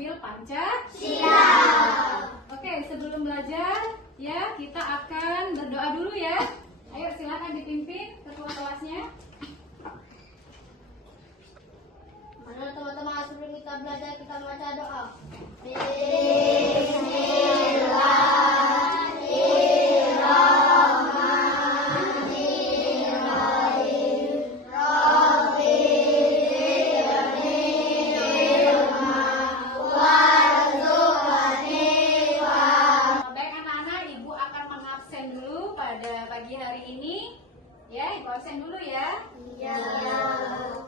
profil Pancasila. Oke, sebelum belajar ya kita akan berdoa dulu ya. Ayo silakan dipimpin ketua kelasnya. Mana teman-teman, sebelum kita belajar kita baca doa. Baik anak-anak, Ibu akan mengabsen dulu pada pagi hari ini. Ya, Ibu absen dulu ya. Iya.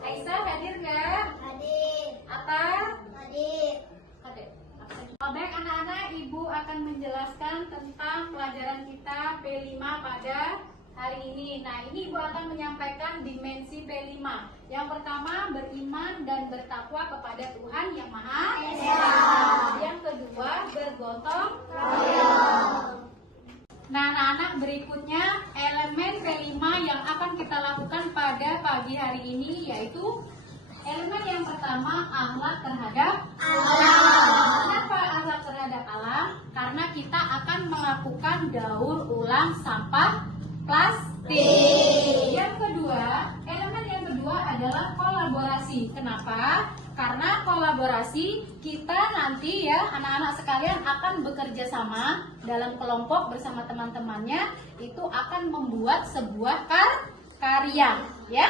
Aisyah hadir nggak? Hadir. Atta? Hadir. Hadir. Baik anak-anak, Ibu akan menjelaskan tentang pelajaran kita P5 pada hari ini. Nah, ini Ibu akan menyampaikan dimensi P5. Yang pertama, beriman dan bertakwa kepada Tuhan Yang Maha Esa. Yang kedua, bergotong royong. Nah, anak-anak, berikutnya elemen P5 yang akan kita lakukan pada pagi hari ini yaitu elemen yang pertama, akhlak terhadap alam. Kenapa akhlak terhadap alam? Karena kita akan melakukan daur ulang sampah plastik. Yang kedua, elemen yang kedua adalah kolaborasi. Kenapa? Karena kolaborasi kita nanti ya anak-anak sekalian akan bekerja sama dalam kelompok bersama teman-temannya, itu akan membuat sebuah karya ya.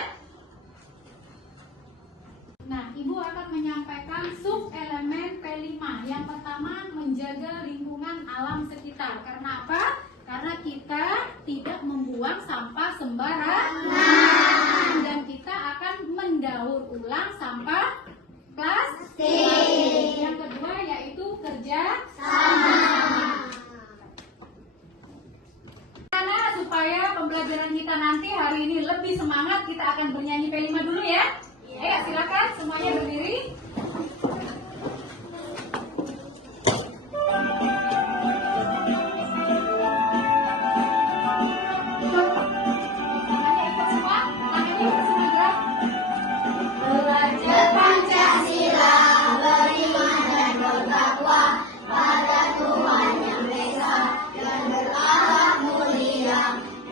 Nah, Ibu akan menyampaikan sub elemen P5. Yang pertama, menjaga lingkungan alam sekitar. Karena apa? Karena kita tidak membuang sampah sembarangan dan kita akan mendaur ulang sampah plastik. Yang kedua yaitu kerja sama. Karena supaya pembelajaran kita nanti hari ini lebih semangat, kita akan bernyanyi P5 dulu ya. Ayo silakan semuanya berdiri. Tangannya ikut semua, gerak. Belajar Pancasila, beriman dan bertakwa pada Tuhan Yang Esa dan berakhlak mulia,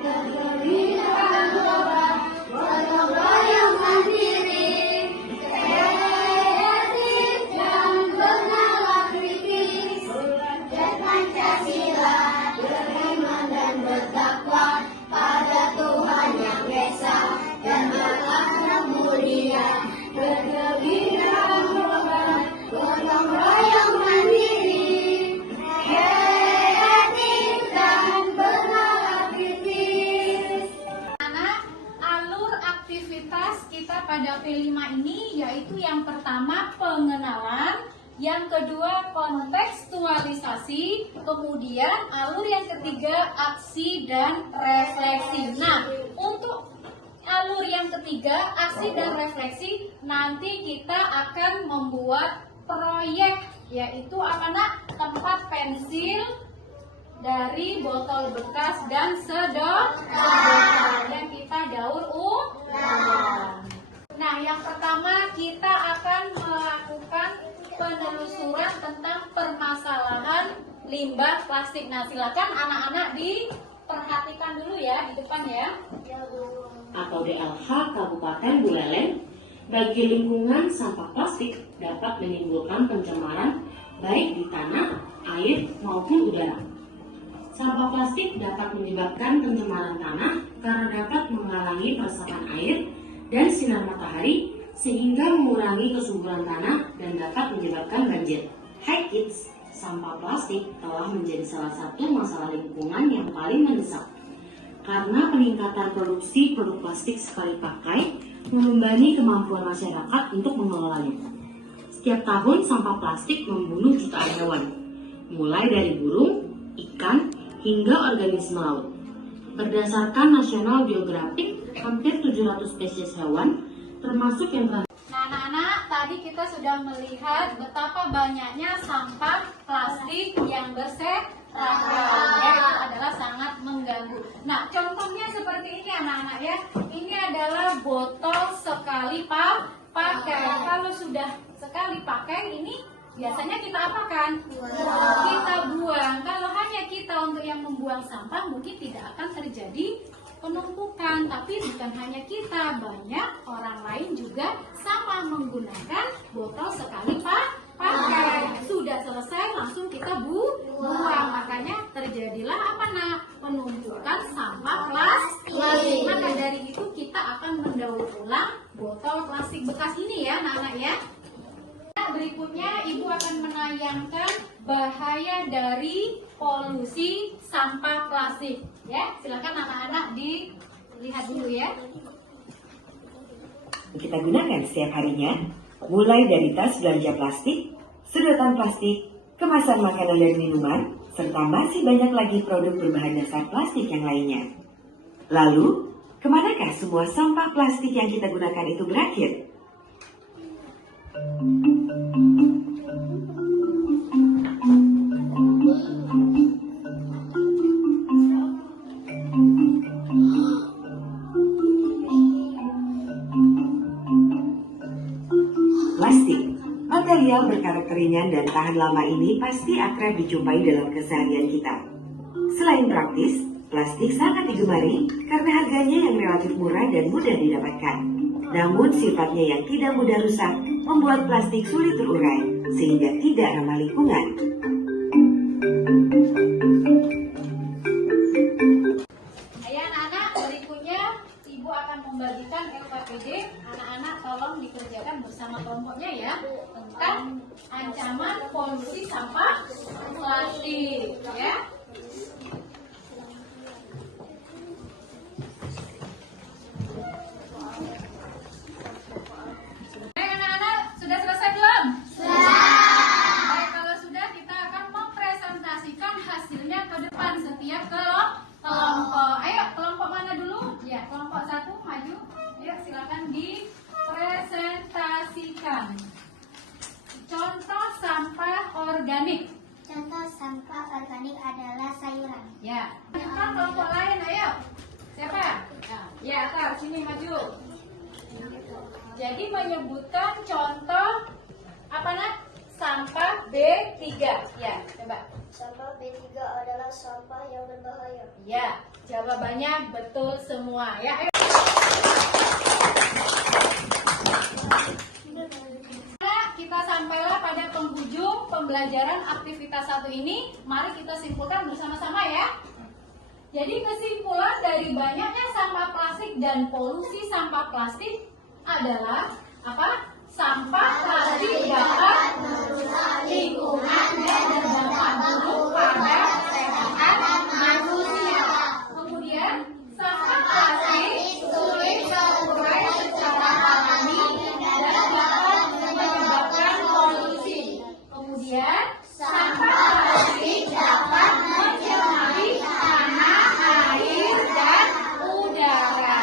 berkewinan global, gotong royong mandiri, kreatif dan bernalar kritis. Belajar Pancasila, beriman dan bertakwa pada Tuhan Yang Esa dan berakhlak mulia, berkewinan global, gotong royong mandiri, kreatif dan bernalar kritis. Anak, alur aktivitas kita pada P5 ini yaitu yang pertama pengenalan, yang kedua kontekstualisasi, kemudian alur yang ketiga aksi dan refleksi. Nah, untuk alur yang ketiga aksi dan refleksi nanti kita akan membuat proyek, yaitu apa nak? Tempat pensil dari botol bekas dan sedotan yang kita daur ulang. Nah, yang pertama kita akan melakukan penelusuran tentang permasalahan limbah plastik. Nah, silakan anak-anak diperhatikan dulu ya di depan ya. Atau DLH Kabupaten Buleleng, bagi lingkungan sampah plastik dapat menimbulkan pencemaran baik di tanah, air maupun udara. Sampah plastik dapat menyebabkan pencemaran tanah karena dapat menghalangi peresapan air dan sinar matahari sehingga mengurangi kesuburan tanah dan dapat menyebabkan banjir. Hai kids, sampah plastik telah menjadi salah satu masalah lingkungan yang paling mendesak. Karena peningkatan produksi produk plastik sekali pakai membebani kemampuan masyarakat untuk mengelolanya. Setiap tahun sampah plastik membunuh jutaan hewan, mulai dari burung, ikan, hingga organisme laut. Berdasarkan National Geographic, hampir 700 spesies hewan, termasuk yang telah. Nah, anak-anak, tadi kita sudah melihat betapa banyaknya sampah plastik yang berserakan. Ya, itu adalah sangat mengganggu. Nah, contohnya seperti ini anak-anak ya. Ini adalah botol sekali pakai. Kalau sudah sekali pakai, ini biasanya kita apakan? Kita buang. Kalau hanya kita untuk yang membuang sampah, mungkin tidak akan terjadi penumpukan. Tapi bukan hanya kita, banyak orang lain juga sama menggunakan botol sekali pakai. Sudah selesai langsung kita buang. Makanya terjadilah apa nak? Penumpukan sampah plastik. Maka dari itu kita akan mendaur ulang botol plastik bekas ini ya anak-anak ya. Berikutnya Ibu akan menayangkan bahaya dari polusi sampah plastik. Ya, silakan anak-anak dilihat dulu ya. Kita gunakan setiap harinya, mulai dari tas belanja plastik, sedotan plastik, kemasan makanan dan minuman, serta masih banyak lagi produk berbahan dasar plastik yang lainnya. Lalu, kemanakah semua sampah plastik yang kita gunakan itu berakhir? Plastik, material berkarakter ringan dan tahan lama ini pasti akrab dijumpai dalam keseharian kita. Selain praktis, plastik sangat digemari karena harganya yang relatif murah dan mudah didapatkan. Namun sifatnya yang tidak mudah rusak membuat plastik sulit terurai sehingga tidak ramah lingkungan. Ayo anak-anak, berikutnya Ibu akan membagikan LKPD. Anak-anak tolong dikerjakan bersama kelompoknya ya, tentang ancaman polusi sampah plastik ya. Baik anak-anak, sudah selesai belum? Baik, kalau sudah kita akan mempresentasikan hasilnya ke depan setiap kelompok. Ayo, kelompok mana dulu? Ya, kelompok 1 maju. Yuk, silakan dipresentasikan. Contoh sampah organik. Contoh sampah organik adalah sayuran. Ya, kita kelompok lain, ayo. Siapa? Ya, Kak, sini maju. Jadi menyebutkan contoh apa nak? Sampah B3. Ya, coba. Sampah B3 adalah sampah yang berbahaya. Ya, jawabannya betul semua. Ya, ayo. Nah, kita sampailah pada penghujung pembelajaran aktivitas 1 ini. Mari kita simpulkan bersama-sama ya. Jadi kesimpulan dari banyaknya sampah plastik dan polusi sampah plastik adalah apa? Sampah plastik dapat merusak lingkungan dan berdampak buruk pada kesehatan manusia. Kemudian, sampah plastik sulit terurai secara alami dan dapat menyebabkan polusi. Kemudian, sampah plastik dapat mencemari tanah, air, dan udara.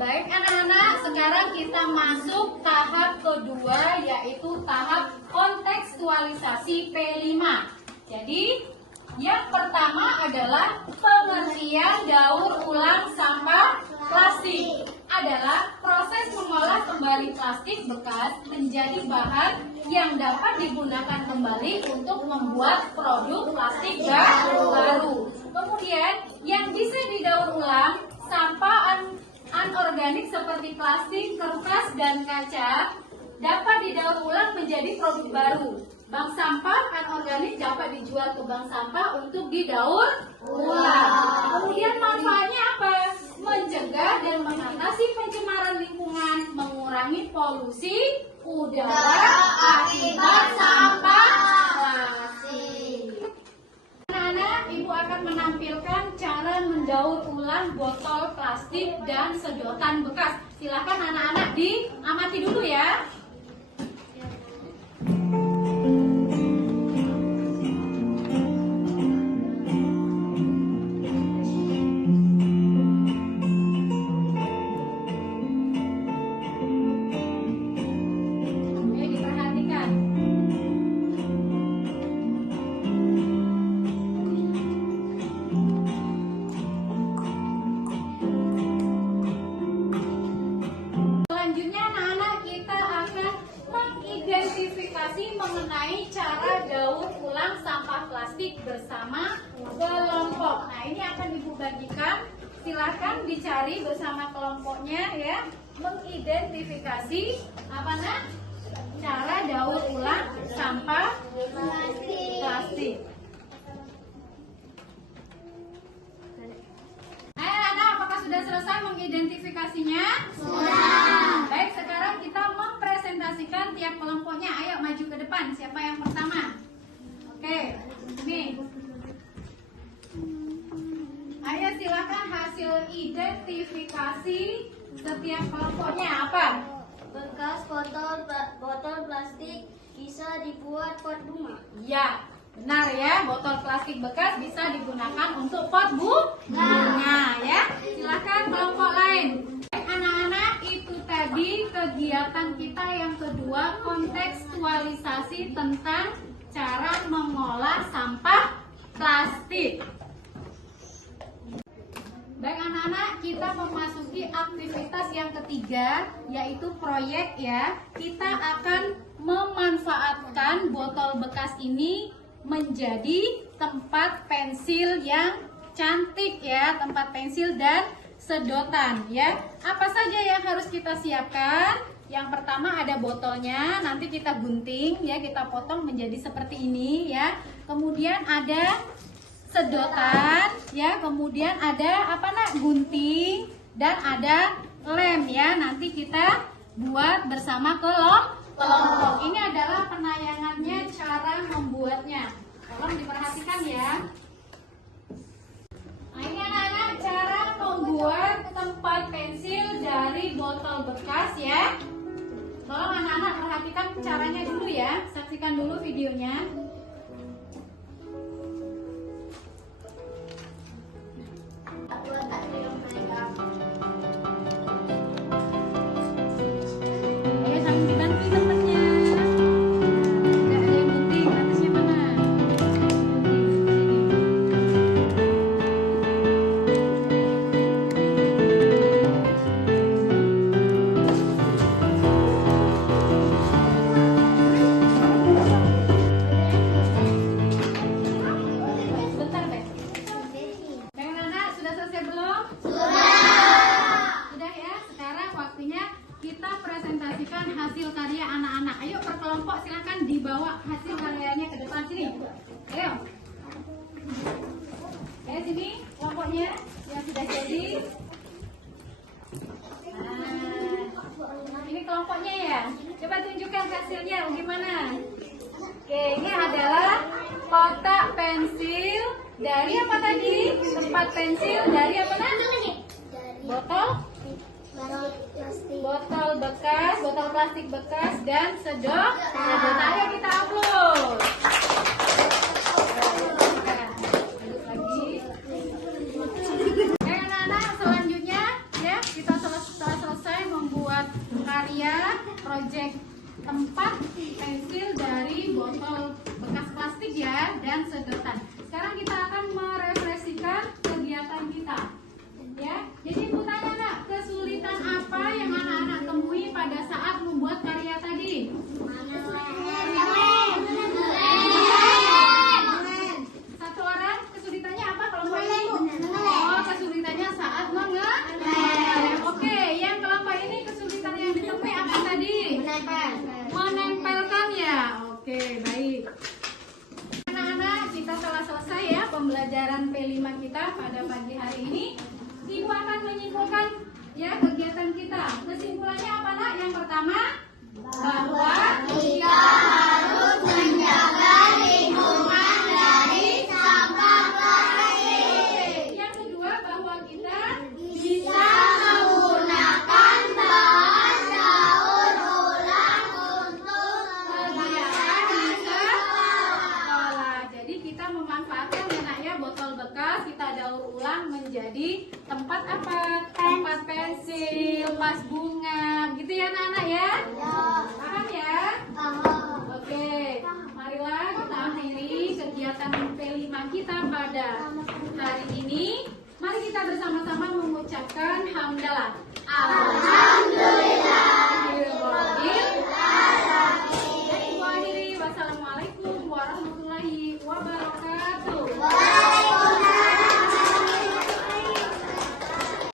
Baik anak-anak, sekarang kita masuk tahap kedua, yaitu tahap kontekstualisasi P5. Jadi yang pertama adalah pengertian daur ulang sampah plastik. Adalah proses mengolah kembali plastik bekas menjadi bahan yang dapat digunakan kembali untuk membuat produk plastik baru. Kemudian yang bisa didaur ulang sampah anorganik seperti plastik, kertas, dan kaca dapat didaur ulang menjadi produk baru. Bank sampah anorganik dapat dijual ke bank sampah untuk didaur ulang. Kemudian manfaatnya apa? Mencegah dan mengatasi pencemaran lingkungan, mengurangi polusi udara akibat sampah plastik. Anak-anak, Ibu akan menampilkan cara mendaur ulang botol plastik dan sedotan bekas. Silakan anak-anak diamati dulu ya. Oke, diperhatikan. Selanjutnya anak-anak kita identifikasi mengenai cara daur ulang sampah plastik bersama kelompok. Nah, ini akan Ibu bagikan. Silakan dicari bersama kelompoknya ya. Mengidentifikasi apa nah? Cara daur ulang sampah plastik. Anak-anak, apakah sudah selesai mengidentifikasinya? Sudah. Baik, sekarang kita mempresentasikan tiap kelompoknya. Ayo maju ke depan. Siapa yang pertama? Oke, ini. Ayo silakan hasil identifikasi setiap kelompoknya apa? Bekas botol plastik bisa dibuat pot bunga. Ya, benar ya. Botol plastik bekas bisa digunakan untuk pot bunga ya. Silakan kelompok lain. Anak-anak, itu tadi kegiatan kita yang kedua, kontekstualisasi tentang cara mengolah sampah plastik. Baik anak-anak, kita memasuki aktivitas yang ketiga, yaitu proyek ya. Kita akan memanfaatkan botol bekas ini menjadi tempat pensil yang cantik ya, tempat pensil dan sedotan ya. Apa saja yang harus kita siapkan? Yang pertama ada botolnya, nanti kita gunting ya, kita potong menjadi seperti ini ya. Kemudian ada sedotan ya, kemudian ada apa nak, gunting, dan ada lem ya, nanti kita buat bersama kelompok. Ini adalah penayangannya, cara membuatnya, tolong diperhatikan ya. Nah, ini anak-anak cara membuat tempat pensil dari botol bekas ya. Tolong anak-anak perhatikan caranya dulu ya, saksikan dulu videonya. Ayo saling dibantu temennya. Tidak ada yang gunting, batasnya mana? Sebentar deh. Dengan anak sudah selesai belum? Sudah ya, sekarang waktunya kita presentasikan hasil karya anak-anak. Ayo per kelompok silakan dibawa hasil karyanya ke depan sini. Ayo. Sini kelompoknya yang sudah jadi. Nah, ini kelompoknya ya. Coba tunjukkan hasilnya gimana. Oke, ini adalah kotak pensil dari apa tadi? Tempat pensil dari apa tadi? Botol bekas, botol plastik bekas, dan sedotan. Ayo kita upload. Lagi. Anak-anak, selanjutnya ya, kita setelah selesai membuat karya proyek tempat pensil dari botol bekas plastik ya, dan sedotan. Sekarang kita akan merefleksikan kegiatan kita. Ya, jadi Ibu tanya nak, kesulitan apa yang anak-anak temui pada saat membuat karya tadi? Satu orang kesulitannya apa kelompok ini? Oh, kesulitannya saat mengelem. Oke, yang kelompok ini kesulitan yang ditemui apa tadi? Menempelkan ya. Oke, baik. Anak-anak, kita telah selesai ya pembelajaran P5 kita pada pagi hari ini. Ibu akan menyimpulkan ya kegiatan kita. Kesimpulannya apa nak? Yang pertama, bahwa Kita harus menjaga lingkungan dari sampah plastik. Yang kedua, bahwa kita Bisa menggunakan bahan daur ulang untuk kegiatan di sekolah. Jadi kita memanfaatkan ya nak ya, botol bekas kita daur ulang menjadi tempat apa? Tempat pensil, vas bunga, gitu ya anak-anak ya? Paham ya? Oke, marilah kita akhiri kegiatan P5 kita pada hari ini. Mari kita bersama-sama mengucapkan hamdalah. Alhamdulillah.